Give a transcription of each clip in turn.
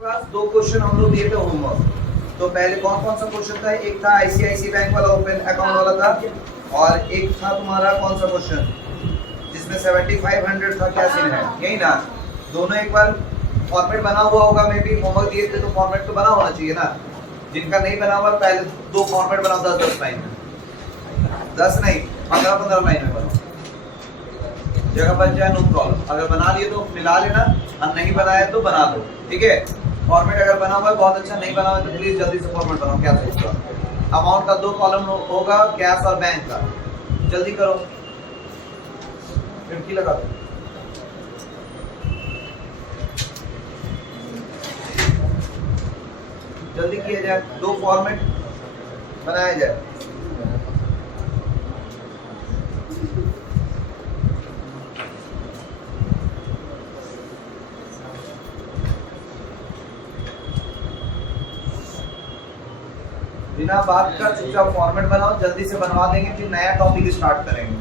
पास दो क्वेश्चन हम लोग दिए थे होमवर्क। तो पहले कौन कौन सा क्वेश्चन था? एक था आईसीआईसी बैंक वाला ओपन अकाउंट वाला था, और एक था तुम्हारा कौन सा क्वेश्चन जिसमें 7500 था, क्या सीन है, यही ना? दोनों एक बार फॉर्मेट बना हुआ होगा, मे भी होमवर्क दिए थे तो फॉर्मेट तो बना होना चाहिए ना। जिनका नहीं बना हुआ पहले दो फॉर्मेट बनाओ, 10-10 लाइन में, 10 नहीं 15-15 लाइन में बनाओ, जगह बच जाए नो प्रॉब्लम। अगर बना लिए तो मिला लेना, और नहीं बनाया तो बना दो, ठीक है। फॉर्मेट अगर बना हुआ है बहुत अच्छा, नहीं बना हुआ है तो प्लीज जल्दी से फॉर्मेट बनाओ। क्या सोचता? अमाउंट का 2 कॉलम होगा, कैश और बैंक का। जल्दी करो, खिड़की लगा दो। जल्दी किया जाए, 2 फॉर्मेट बनाया जाए। बिना बात का चुपचाप फॉर्मेट बनाओ, जल्दी से बनवा देंगे, फिर नया टॉपिक स्टार्ट करेंगे।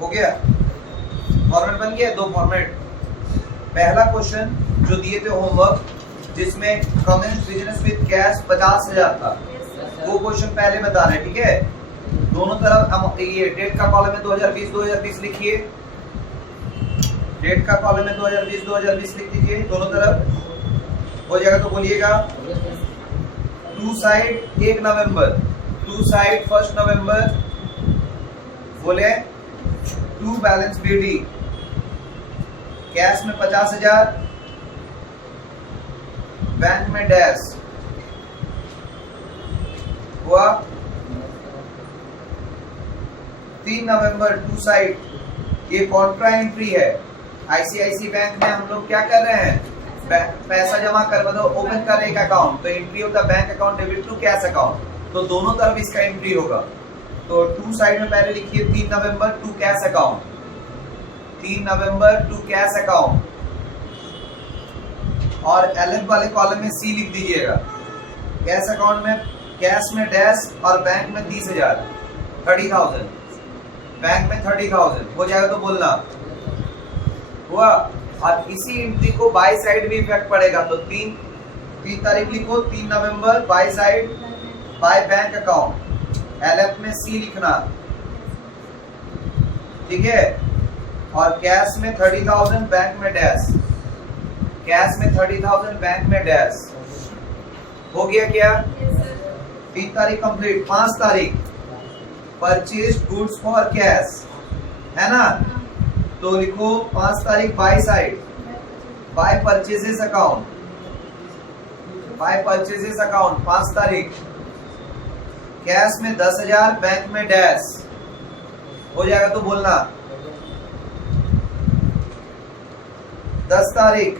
हो गया? फॉर्मेट बन गया, 2 फॉर्मेट। पहला क्वेश्चन जो दिए थे होमवर्क, जिसमें कमेंस बिजनेस विद कैश 50,000 था, वो क्वेश्चन पहले बता रहे, ठीक है। दोनों तरफ ये डेट का कॉलम है 2020 लिखिए, डेट का कॉलम है 2020 लिख दीजिए दोनों तरफ। हो जाएगा तो बोलिएगा। 2 साइड 1 नवंबर, 2 साइड 1 नवंबर, बोले 2 बैलेंस बीडी, कैश में 50,000, बैंक में डैश हुआ। 3 नवंबर 2 साइड, ये कॉन्ट्रा एंट्री है। आईसीआईसी बैंक में हम लोग क्या कर रहे हैं? पैसा जमा कर मतलब ओपन कर एक अकाउंट, तो एंट्री होता है bank account debit to cash account, तो दोनों तरफ इसका एंट्री होगा। तो 2 साइड में पहले लिखिए 3 November to cash account, 3 November to cash account, और एलएफ वाले कॉलम में सी लिख दीजिएगा। कैश अकाउंट में कैश में डैश और बैंक में 30,000, 30,000, बैंक में 30,000 हो जाएगा तो बोलना हुआ। और इसी एंट्री को बाय साइड भी इफेक्ट पड़ेगा, तो 3 तारीख लिखो, 3 November by side by bank account, LF में सी लिखना, ठीक है। और कैश में 30,000, बैंक में डैश, कैश में 30,000, बैंक में डैश। हो गया क्या? 3 तारीख कंप्लीट। 5 तारीख परचेज गुड्स फॉर कैश, है ना? तो लिखो 5 तारीख by side by purchases account, by purchases account 5 तारीख, कैश में 10,000, बैंक में डैश। हो जाएगा तो बोलना। 10 तारीख,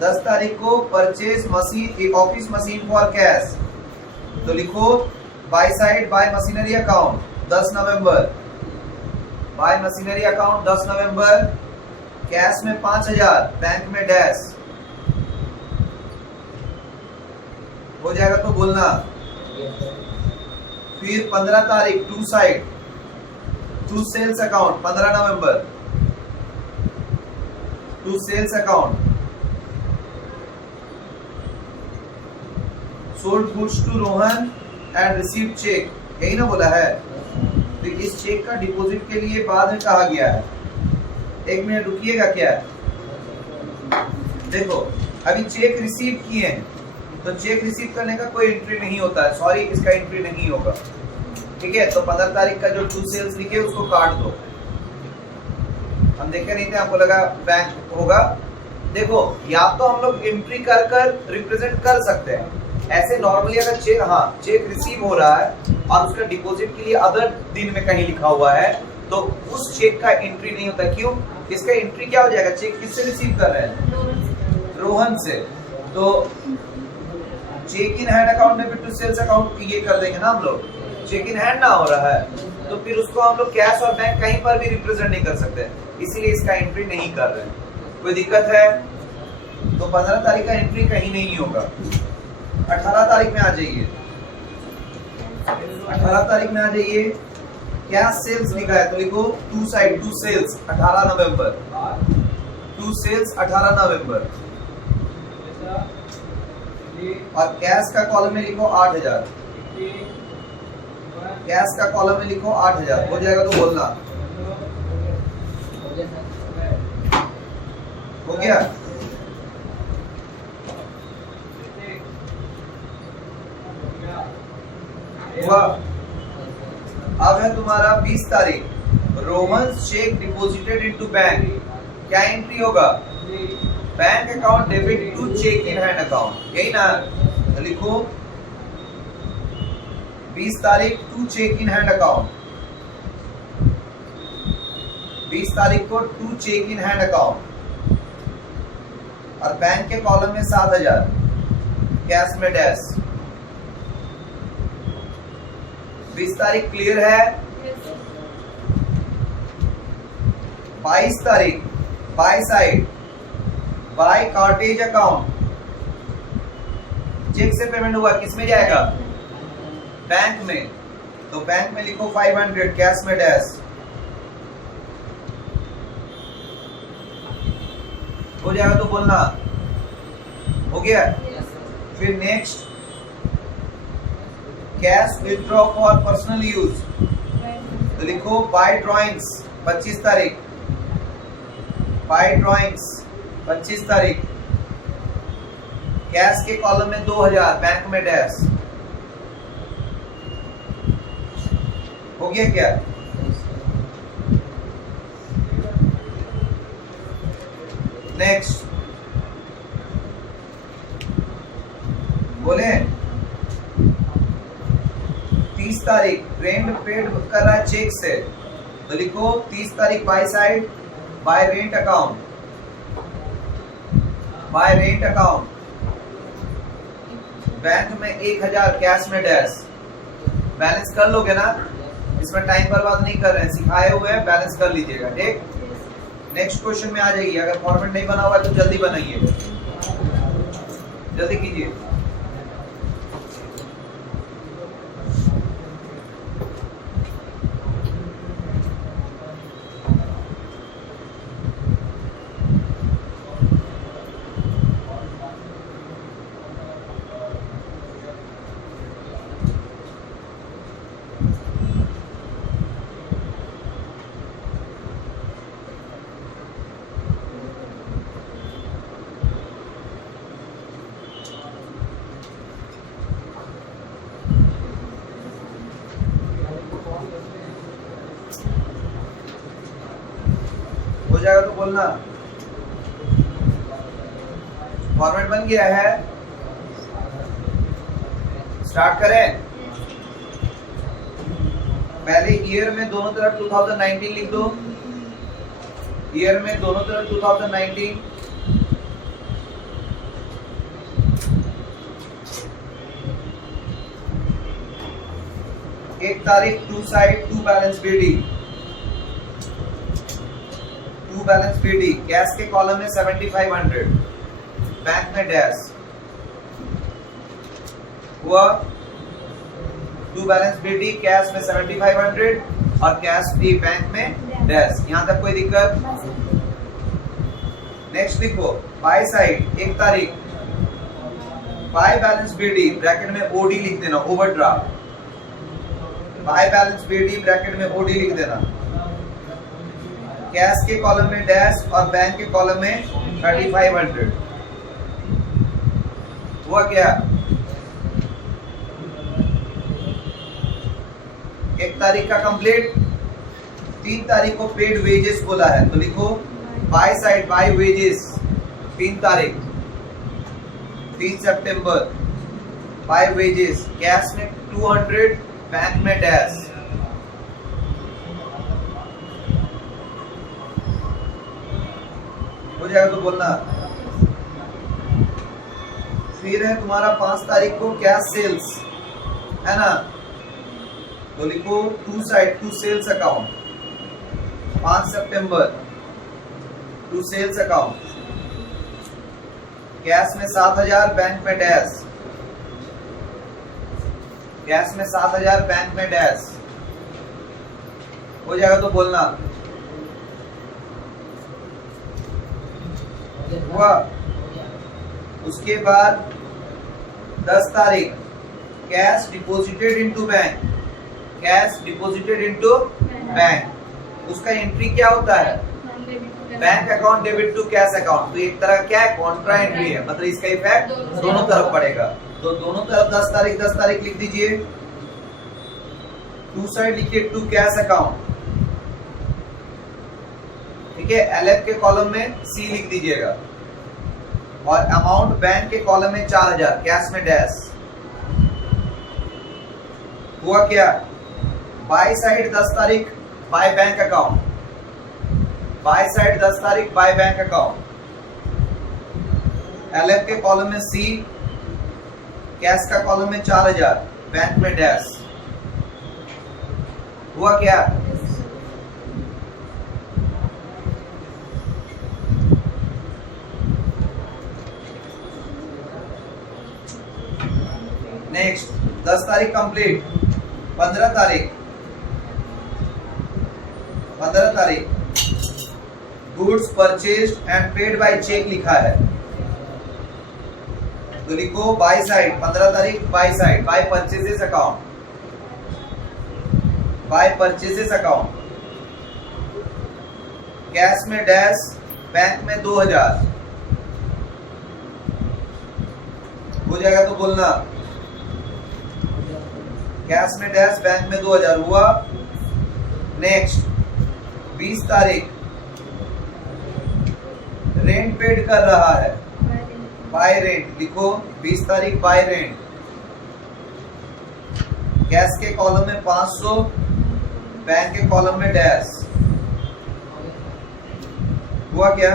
10 तारीख को purchase machine, office machine for cash, तो लिखो by side bye machinery account 10 November, bye machinery account 10 November, cash में 5,000, बैंक में डैश। हो जाएगा तो बोलना। फिर 15 तारीख 2 side to sales account, 15 November to sales account, sold goods to Rohan and receive cheque, यही ना बोला है? तो इस चेक का डिपॉजिट के लिए बाद में कहा गया है। 1 मिनट रुकिएगा। क्या देखो, अभी चेक रिसीव किए हैं, तो चेक रिसीव करने का कोई एंट्री नहीं होता है, सॉरी इसका एंट्री नहीं होगा, ठीक है। तो 15 तारीख का जो 2 सेल्स लिखे उसको काट दो, हम देखे नहीं थे, आपको लगा बैंक होगा। देखो या तो हम लोग एंट्री कर कर रिप्रेजेंट कर सकते हैं, ऐसे नॉर्मली अगर चेक, हाँ चेक रिसीव हो रहा है और उसका डिपॉजिट के लिए अदर दिन में कहीं लिखा हुआ है, तो उस चेक का एंट्री नहीं होता। क्यों? इसका एंट्री क्या हो जाएगा? चेक किससे रिसीव कर रहे हैं? रोहन से। तो cheque in hand account debit to sales account ये कर देंगे ना हम लोग। चेक इन हैंड ना हो रहा है तो फिर उसको हम लोग कैश और बैंक कहीं पर भी रिप्रेजेंट नहीं कर सकते, इसीलिए इसका एंट्री नहीं कर रहे हैं। कोई दिक्कत है? तो 15 तारीख का एंट्री कहीं नहीं होगा। 18 तारीख में आ जाइए, 18 तारीख में आ जाइए। क्या सेल्स लिखा है तो लिखो to side, to sales 18 November, to sales 18 November. और कैश का कॉलम में लिखो 8000, कैश का कॉलम में लिखो 8000। हो जाएगा तो बोलना। हो गया? हुआ? अब है तुम्हारा 20 तारीख, Rohan cheque deposited into bank. क्या एंट्री होगा? Bank account debit to cheque in hand account, यही ना? तो लिखो 20 तारीख to cheque in hand account, 20 तारीख को to cheque in hand account. और बैंक के कॉलम में 7000, कैश में डैश। 20 तारीख क्लियर है? 22 तारीख by side, by cartage account. Cheque से पेमेंट हुआ, किस में जाएगा? बैंक में। तो बैंक में लिखो 500, कैश में डैश। हो जाएगा तो बोलना। हो गया? फिर next, cash withdraw for personal use, तो लिखो बाय ड्राइंग्स 25 तारीख, बाय ड्राइंग्स 25 तारीख। कैश के कॉलम में 2000, बैंक में डैश। हो गया क्या? नेक्स्ट बोले 30 तारीख रेंट पेड कर रहा है चेक से, तो लिखो 30 तारीख by side, bye rent account, bye rent account. Bank में 1000, कैश में डैश। बैलेंस कर लोगे ना, इसमें टाइम बर्बाद नहीं कर रहे हैं, सिखाए हुए हैं, बैलेंस कर लीजिएगा। ठीक? नेक्स्ट क्वेश्चन में आ जाइए। अगर फॉर्मेट नहीं बना हुआ है तो जल्दी बनाइए, जल्दी कीजिए। हो जाएगा तो बोलना। फॉर्मेट बन गया है, स्टार्ट करें। पहले ईयर में दोनों तरफ 2019 लिख दो, ईयर में दोनों तरफ 2019। एक तारीख to side, to balance BD, to balance BD. Cash के कॉलम में 7500, बैंक में डैश। हुआ? टू बैलेंस बीडी, कैश में 7500 और कैश भी बैंक में डैश। यहां तक कोई दिक्कत? नेक्स्ट लिखो बाय साइड, एक तारीख बाय बैलेंस बीडी, ब्रैकेट में ओडी लिख देना, overdraft. By balance BD, bracket में ओडी लिख देना। कैश के कॉलम में डैश और बैंक के कॉलम में 3500। हुआ क्या? एक तारीख का कंप्लीट, 3 तारीख को पेड वेजेस बोला है, तो लिखो बाय साइड बाय वेजेस 3 तारीख 3 सितंबर बाय वेजेस, कैश में 200, बैंक में डैश। हो जाएगा तो बोलना। फिर है तुम्हारा 5 तारीख को कैश सेल्स है ना, तो लिखो to side to sales account 5 September to sales account, cash में 7000, बैंक में डैश, कैश में 7000, बैंक में डैश। हो जाएगा तो बोलना। हुआ। उसके बाद 10 तारीख cash deposited into bank, cash deposited into bank, उसका एंट्री क्या होता है, bank account debit to cash account. तो एक तरह क्या है, कॉन्ट्रा एंट्री है, मतलब इसका इफेक्ट दोनों तरफ पड़ेगा। तो दोनों तरफ 10 तारीख लिख दीजिए, टू साइड लिखिए टू कैश अकाउंट, ठीक है। एलएफ के कॉलम में सी लिख दीजिएगा और अमाउंट बैंक के कॉलम में 4000, कैश में डैश। हुआ क्या, बाय साइड 10 तारीख bye bank account, by side 10 तारीख बाय बैंक अकाउंट, एलएफ के कॉलम में सी, कैश का कॉलम में 4000, बैंक में डैश। हुआ क्या, नेक्स्ट 10 तारीख कंप्लीट। 15 तारीख goods purchased and paid by cheque लिखा है, तो लिखो बाय साइड 15 तारीख by side by purchases account, by purchases account, cash में डैश, बैंक में 2000। हो जाएगा तो बोलना, कैश में डैश, बैंक में 2000। हुआ। नेक्स्ट 20 तारीख रेंट पेड कर रहा है, बाय रेंट, लिखो 20 तारीख बाय रेंट, कैश के कॉलम में 500, बैंक के कॉलम में डैश। हुआ क्या,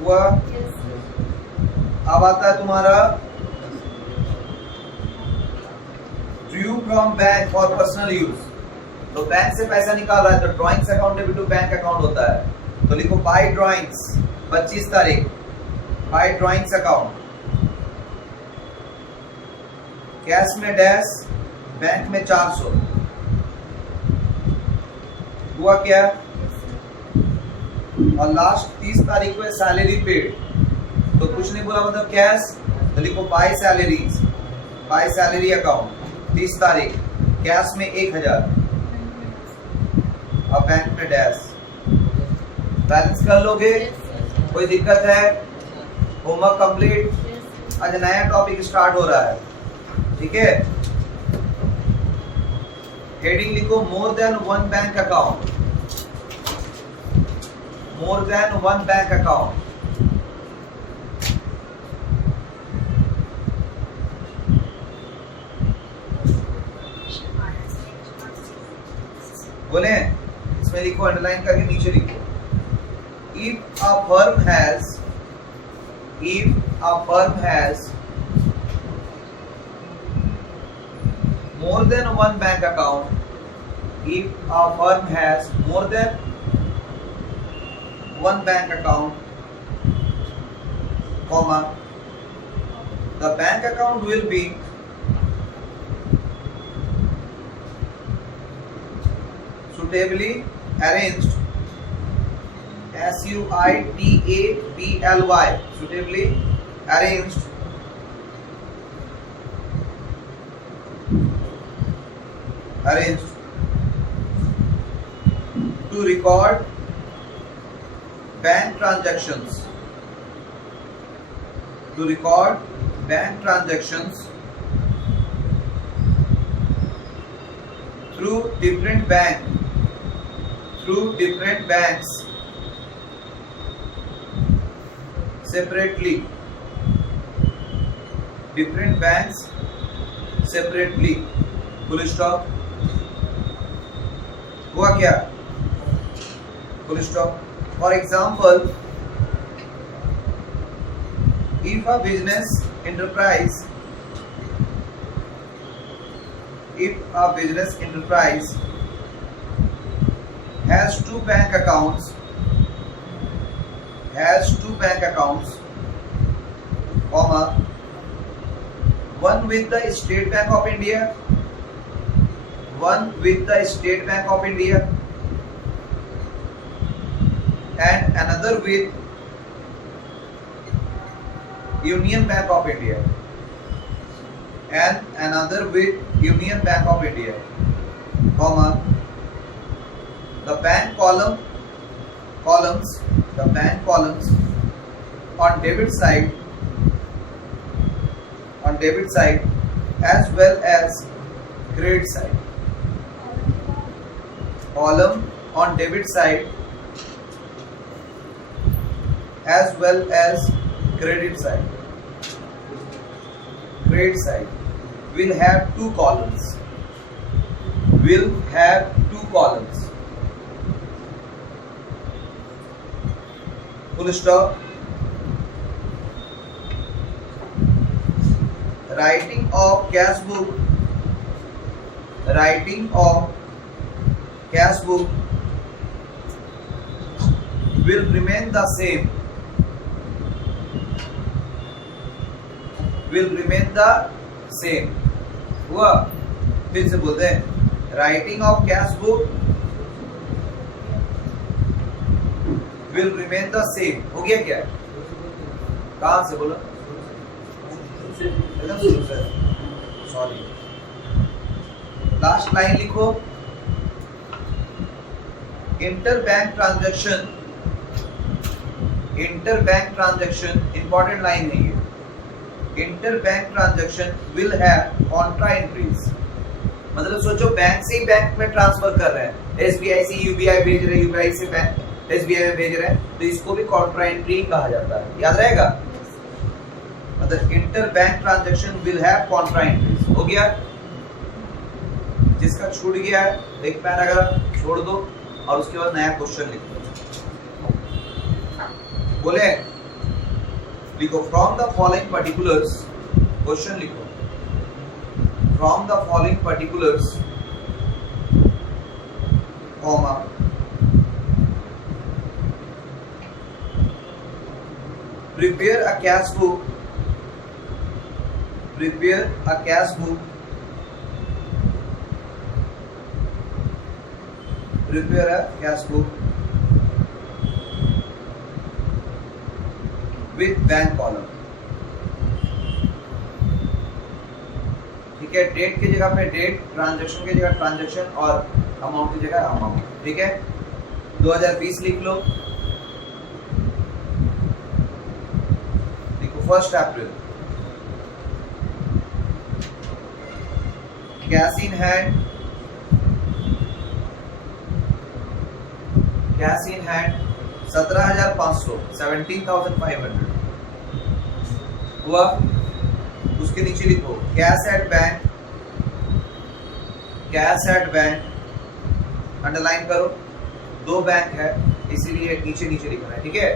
हुआ। अब आता है तुम्हारा due from bank for personal use, तो बैंक से पैसा निकाल रहा है, तो drawings account debit to bank account होता है, तो लिखो बाय ड्राइंग्स 25 तारीख बाय ड्राइंग्स अकाउंट, कैश में डैश, बैंक में 400। हुआ क्या, और लास्ट 30 तारीख को सैलरी पेड, तो कुछ नहीं बोला, मतलब कैश, तो लिखो by salaries, by salary account 30 तारीख, कैश में 1000 और बैंक में डैश। बैलेंस कर लोगे, कोई दिक्कत है, होमवर्क कंप्लीट। आज नया टॉपिक स्टार्ट हो रहा है, ठीक है। हेडिंग लिखो more than one bank account, more than one bank account. बोले, इसमें लिखो, अंडरलाइन करके नीचे लिखो, if a firm has more than one bank account, if a firm has more than one bank account, comma, the bank account will be suitably arranged, SUITABLY, suitably arranged to record bank transactions, to record bank transactions through different banks separately, full stop. हुआ क्या? full stop. For example, if a business enterprise has two bank accounts, comma, one with the State Bank of India, and another with Union Bank of India, comma, the bank columns on debit side as well as credit side. Column on debit side as well as credit side will have two columns. Full stop. Writing of cash book will remain the same. हुआ? फिर से बोलते हैं, writing of cash book will remain the same. हो गया क्या? कहां से बोलो? एकदम शुरू से. सॉरी. लास्ट लाइन लिखो. इंटरबैंक ट्रांजैक्शन इंपॉर्टेंट लाइन है ये. Interbank transaction will have Contra entries. मतलब सोचो बैंक से ही बैंक में ट्रांसफर कर रहे हैं, एसबीआई से यूबीआई भेज रहे हैं, यूबीआई से बैंक एसबीआई में भेज रहे हैं, तो इसको भी कॉन्ट्रा एंट्री कहा जाता है. याद रहेगा? मतलब interbank transaction will have Contra entries. हो गया? जिसका छूट गया है एक पैराग्राफ छोड़ दो और उसके बाद नया क्वेश्चन लिखो. बोले लिखो from the following particulars. Question लिखो from the following particulars, comma, prepare a cash book with bank column. ठीक है? डेट की जगह पे डेट, ट्रांजैक्शन की जगह ट्रांजैक्शन और अमाउंट की जगह अमाउंट. ठीक है? 2020 लिख लो. 1 अप्रैल. कैश इन हैंड 17,500, 17,500 हुआ. उसके नीचे लिखो कैश एट बैंक, अंडरलाइन करो. 2 बैंक है इसीलिए नीचे लिखना है. ठीक है?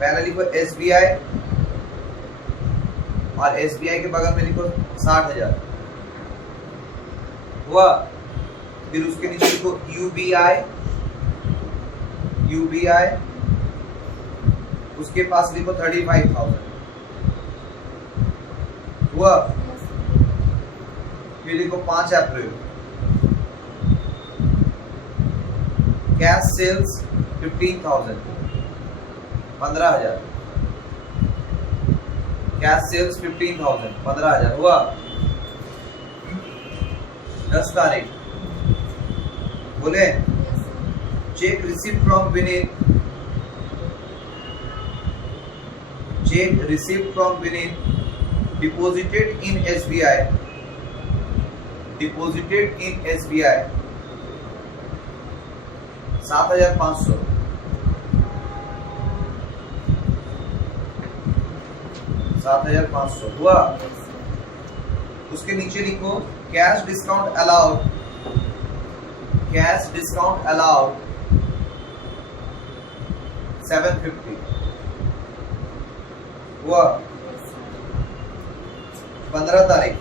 पहले लिखो एसबीआई और एसबीआई के बगल में लिखो 60,000 हुआ. फिर उसके नीचे लिखो यूबीआई, उसके पास लिखो 35,000 हुआ. फिर लिखो 5 April cash sales 15,000, 15,000. Cash sales 15,000, 15,000 हुआ. 10 तारीख बोले check received from Vineet, deposited in SBI 7,500 7,500 हुआ। उसके नीचे लिखो कैश डिस्काउंट अलाउड 750 हुआ। 15 तारीख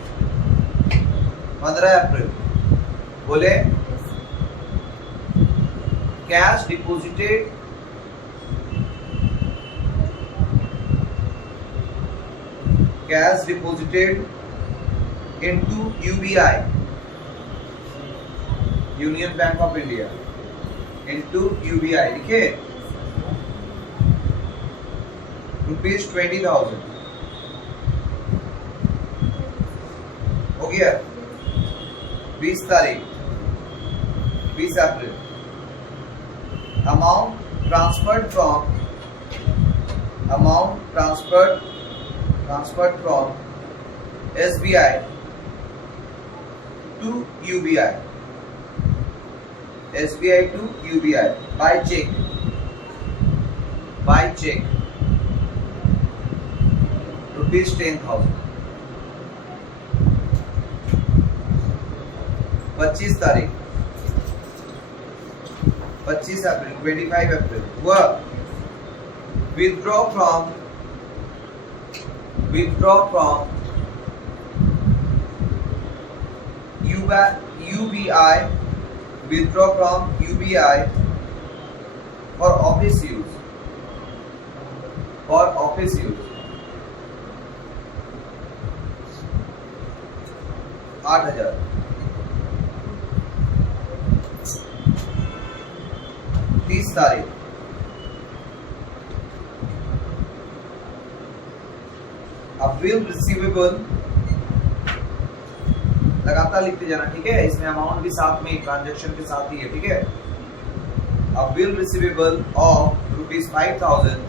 15 अप्रैल बोले cash deposited into UBI Union Bank of India into UBI लिखे ₹20,000 हो गया। 20 तारीख 20 April amount transferred from SBI to UBI by check ₹10,000। 25 तारीख 25 अप्रैल 25 अप्रैल हुआ withdraw from UBI for office use 8,000। 30 तारीख अब बिल रिसीवेबल लगातार लिखते जाना, ठीक है। इसमें अमाउंट भी साथ में ट्रांजैक्शन के साथ ही है, ठीक है। अब bill receivable of ₹5,000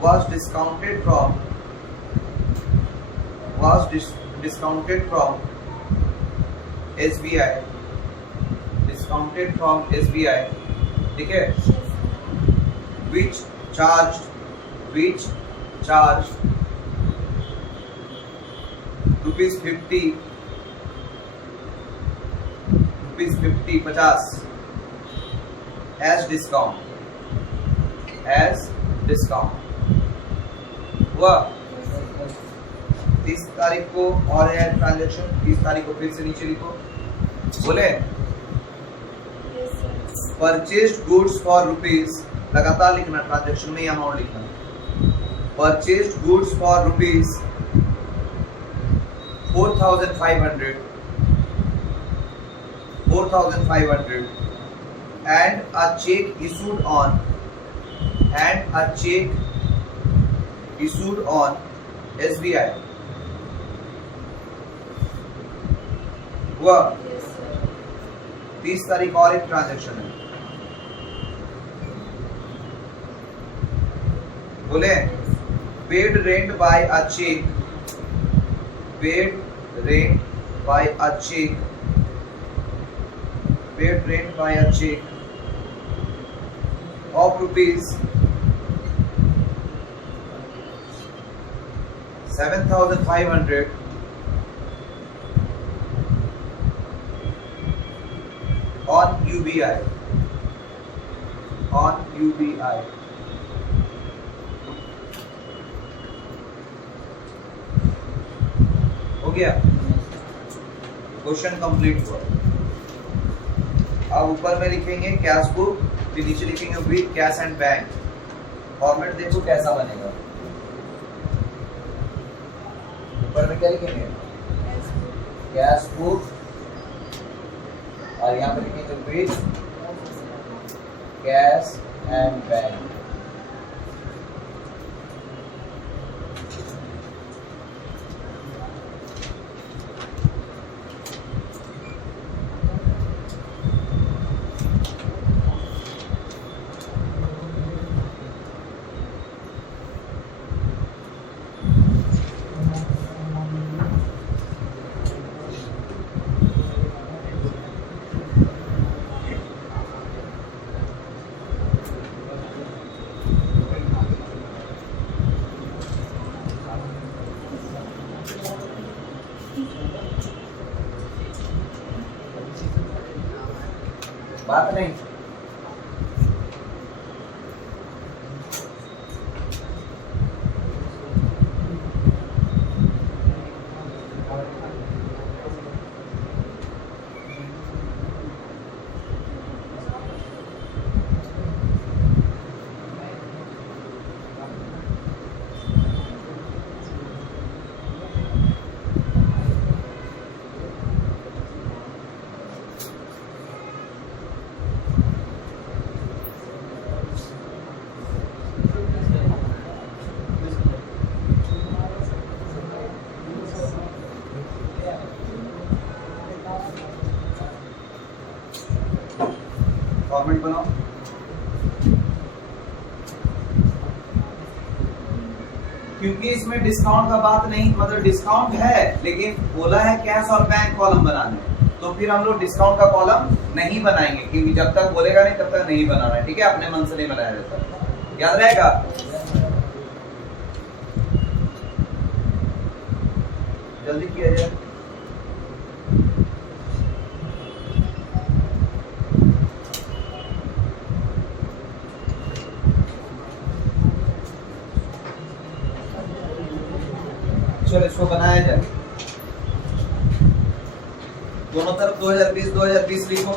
was discounted from SBI, ठीक है। which charged ₹50 50 as discount हुआ। 30 तारीख को और है ट्रांजैक्शन। 30 तारीख को फिर से नीचे लिखो बोले परचेज्ड गुड्स फॉर रुपीज लगातार लिखना, ट्रांजैक्शन में अमाउंट लिखना। Purchased goods for rupees 4,500 and a check issued on SBI हुआ। 30 तारीख और एक ट्रांजैक्शन है बोले paid rent by a cheque of ₹7,500 on UBI हो गया। क्वेश्चन कंप्लीट हुआ। अब ऊपर में लिखेंगे कैश बुक, फिर नीचे लिखेंगे with cash and bank. Format देखो कैसा बनेगा। ऊपर में क्या लिखेंगे कैश बुक और यहाँ पे लिखेंगे विद कैश एंड बैंक। बात नहीं। फॉर्मेट बनाओ। क्योंकि इसमें डिस्काउंट का बात नहीं, मतलब डिस्काउंट है लेकिन बोला है कैश और बैंक कॉलम बनाने, तो फिर हम लोग डिस्काउंट का कॉलम नहीं बनाएंगे, क्योंकि जब तक बोलेगा नहीं तब तक नहीं बनाना है, ठीक है? अपने मन से नहीं बनाया जाता, याद रहेगा। जल्दी किया जाए। चलो इसको बनाया जाए। दोनों तरफ 2020 लिखो।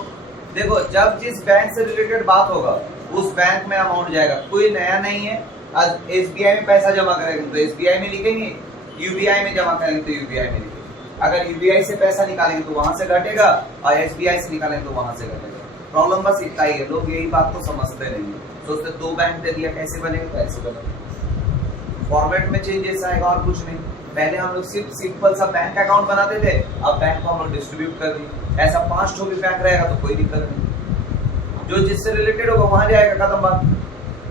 देखो जब जिस बैंक से रिलेटेड बात होगा उस बैंक में अमाउंट जाएगा, कोई नया नहीं है। आज एसबीआई में पैसा जमा करेंगे तो एसबीआई में लिखेंगे, यूबीआई में जमा करेंगे तो यूबीआई में लिखेंगे। अगर यूबीआई से पैसा निकालेंगे तो वहां से घटेगा और एसबीआई से निकालेंगे तो वहां से घटेगा। प्रॉब्लम बस इतना ही है, लोग यही बात को समझते नहीं है, सोचते दो बैंक दे दिया कैसे बनेगा, कैसे बनेगा। फॉर्मेट में चेंजेस आएगा और कुछ नहीं। पहले हम लोग सिर्फ सिंपल सा बैंक अकाउंट बनाते थे, अब बैंक को हम लोग डिस्ट्रीब्यूट कर दिए। ऐसा 5 ठो भी बैंक रहेगा तो कोई दिक्कत नहीं, जो जिससे रिलेटेड होगा वहां जाएगा, खत्म बात।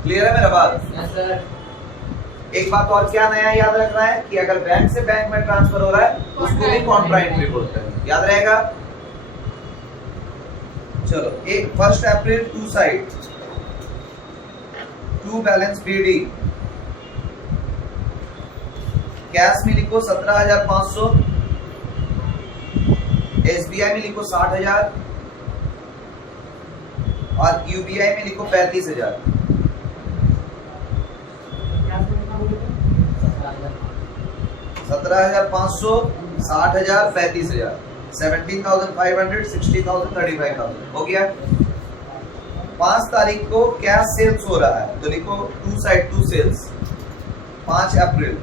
क्लियर है मेरा बात? Yes sir. एक बात और क्या नया याद रखना है कि अगर बैंक से बैंक में ट्रांसफर हो रहा है उसको भी कॉन्ट्रा एंट्री बोलते हैं, याद रहेगा। चलो एक 1 April to side, to balance BD. Cash में लिखो 17,500, एसबीआई में लिखो 60,000 और यूबीआई में लिखो 35,000। 17,500, 60,000, 35,000, 17,500, 60,000, 35,000 हो गया। 5 तारीख को कैश सेल्स हो रहा है तो लिखो to side to sales. 5 April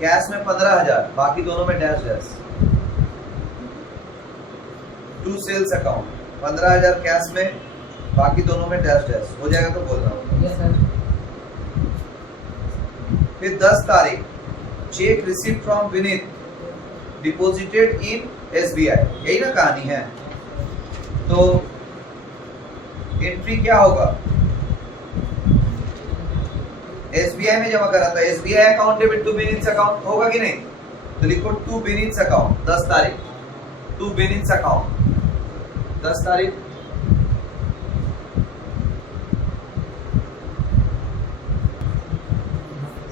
cash में 15,000, बाकी दोनों में dash dash. To sales account 15,000 cash में, बाकी दोनों में डैश डैश हो जाएगा तो बोल रहा हूँ। Yes sir. फिर 10 तारीख check receive from Vineet deposited in SBI, यही ना कहानी है। तो एंट्री क्या होगा? एसबीआई में जमा करा था, SBI account debit to Vineet account, होगा कि नहीं? तो लिखो टू विनीत अकाउंट 10 तारीख, टू विनीत अकाउंट 10 तारीख।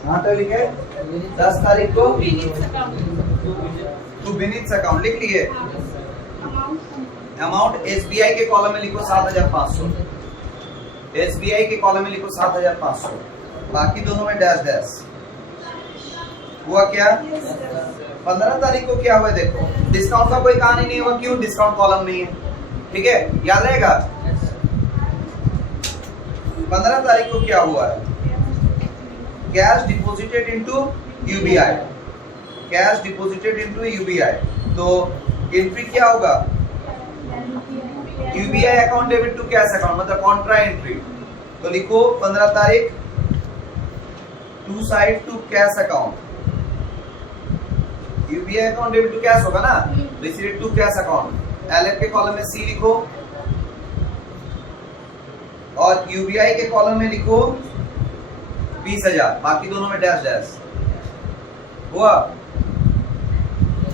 हाँ तो लिखे 10 तारीख को टू विनीत अकाउंट लिख लिए। अमाउंट एसबीआई के कॉलम में लिखो 7,500, एसबीआई के कॉलम में लिखो 7,500, बाकी दोनों में डैश डैश। हुआ क्या? 15 तारीख को क्या हुआ देखो, डिस्काउंट का कोई कहानी नहीं हुआ, क्यों? डिस्काउंट कॉलम नहीं है, ठीक है, याद रहेगा। 15 तारीख को क्या हुआ है? Cash deposited into UBI, cash deposited into UBI. तो एंट्री क्या होगा? UBI account debit to cash account, मतलब कॉन्ट्रा एंट्री। तो लिखो 15 तारीख to side to cash account, UBI account debit to cash होगा ना, receive to cash account. LF के कॉलम में सी लिखो और यूबीआई के कॉलम में लिखो 20,000, बाकी दोनों में डैश डैश। हुआ?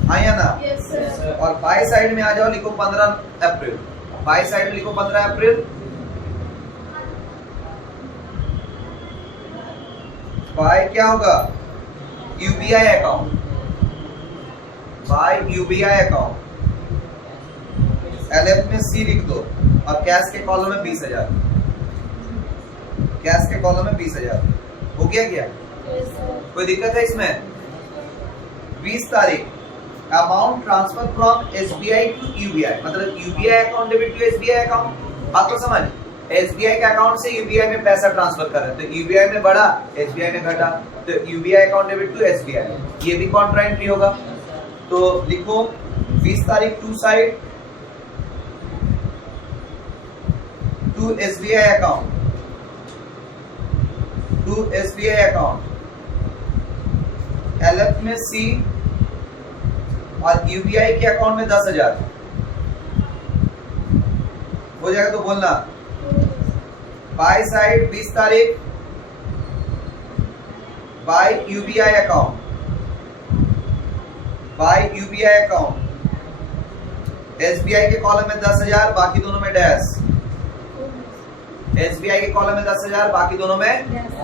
हाँ या ना? Yes sir. और बाई साइड में आ जाओ, लिखो 15 अप्रैल, बाई साइड में लिखो 15 अप्रैल। बाय क्या होगा? UBI account, by UBI account. LF में C लिख दो और कैश के कॉलम में 20,000, कैश के कॉलम में 20,000। हो गया क्या? कोई दिक्कत है इसमें? 20 तारीख amount transfer from SBI to UBI, मतलब UBI account debit to SBI account. बात तो समझ, SBI के अकाउंट से UBI में पैसा ट्रांसफर कर रहे हैं, तो UBI में बढ़ा, SBI में घटा, तो UBI account debit to SBI, ये भी कॉन्ट्रा एंट्री होगा। तो लिखो 20 तारीख to side to SBI account, to SBI account, LF में C और UBI के अकाउंट में 10,000 हो जाएगा। तो बोलना बाय साइड 20 तारीख by UBI account, by UBI account, SBI के कॉलम में 10,000, बाकी दोनों में डैश, SBI के कॉलम में 10,000, बाकी दोनों में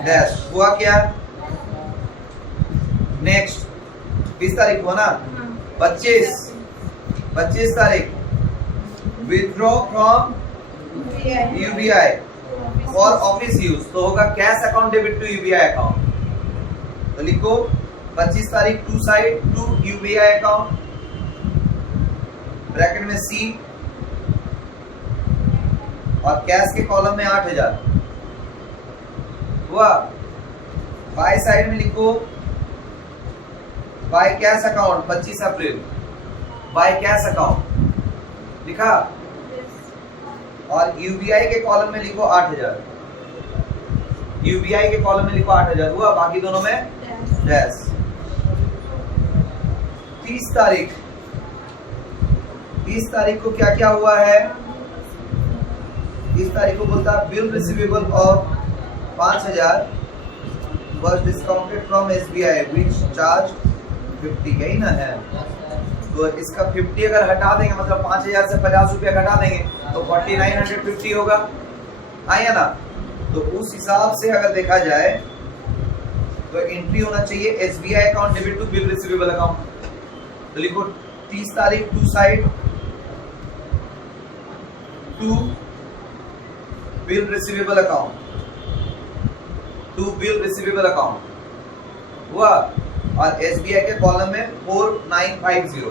डैश। हुआ क्या? नेक्स्ट 20 तारीख हो ना, 25 तारीख withdraw from UBI for office use, तो होगा cash account debit to UBI account. तो लिखो 25 तारीख to side to UBI account, bracket में C और कैश के कॉलम में 8,000 हुआ। बाय साइड में लिखो by cash account 25 April, by cash account लिखा, और UBI के कॉलम में लिखो 8,000, UBI के कॉलम में लिखो 8,000 हुआ, बाकी दोनों में डैश। 30 तारीख को क्या क्या हुआ है? 30 तारीख को बोलता bill receivable of 5,000 was discounted from SBI which charge 50, यही ना है। तो इसका 50 अगर हटा देंगे, मतलब 5,000 से 50 रुपया घटा देंगे तो 4950 होगा, आया ना। तो उस हिसाब से अगर देखा जाए तो एंट्री होना चाहिए SBI account debit to bill receivable account. तो लिखो 30 तारीख to side to bill receivable account, to bill receivable account हुआ, और SBI के कॉलम में 4950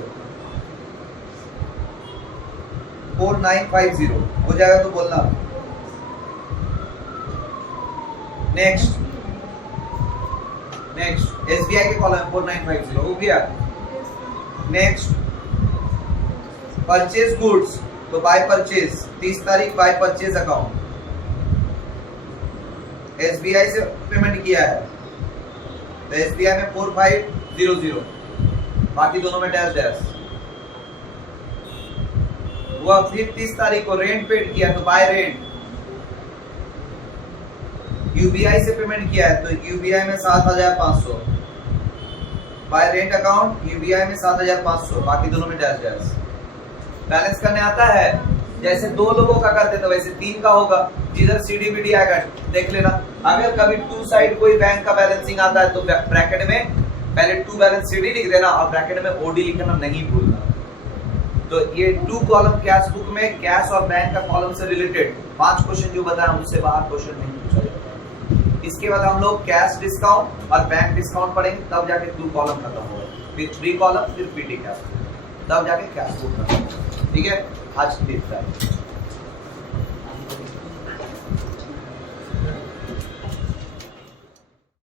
हो जाएगा। तो बोलना नेक्स्ट SBI के कॉलम में 4950 हो गया। नेक्स्ट परचेज गुड्स, तो बाय परचेज 30 तारीख बाय परचेज अकाउंट, SBI से पेमेंट किया है तो SBI में 4500, बाकी दोनों में डैश डैश हुआ। फिर 30 तारीख को रेंट पेड किया तो बाय रेंट, UBI से पेमेंट किया है तो UBI में 7,500, बाय रेंट अकाउंट UBI में 7,500, बाकी दोनों में डैश डैश। बैलेंस करने आता है, जैसे 2 लोगों का करते तो वैसे 3 का होगा, जिधर CDBD आएगा देख लेना। अगर कभी टू साइड कोई बैंक का बैलेंसिंग आता है तो ब्रैकेट में पहले टू बैलेंस CD लिख देना और ब्रैकेट में OD लिखना नहीं भूलना। तो ये 2 कॉलम कैश बुक में कैश और बैंक का कॉलम से रिलेटेड 5 क्वेश्चन जो बताया उससे बाहर क्वेश्चन नहीं पूछा जाएगा। इसके बाद हम लोग कैश डिस्काउंट और बैंक डिस्काउंट पढ़ेंगे, तब जाके 2 कॉलम खत्म होगा, फिर 3 कॉलम, फिर PT कैश, तब जाके कैश बुक खत्म। ठीक है, आज की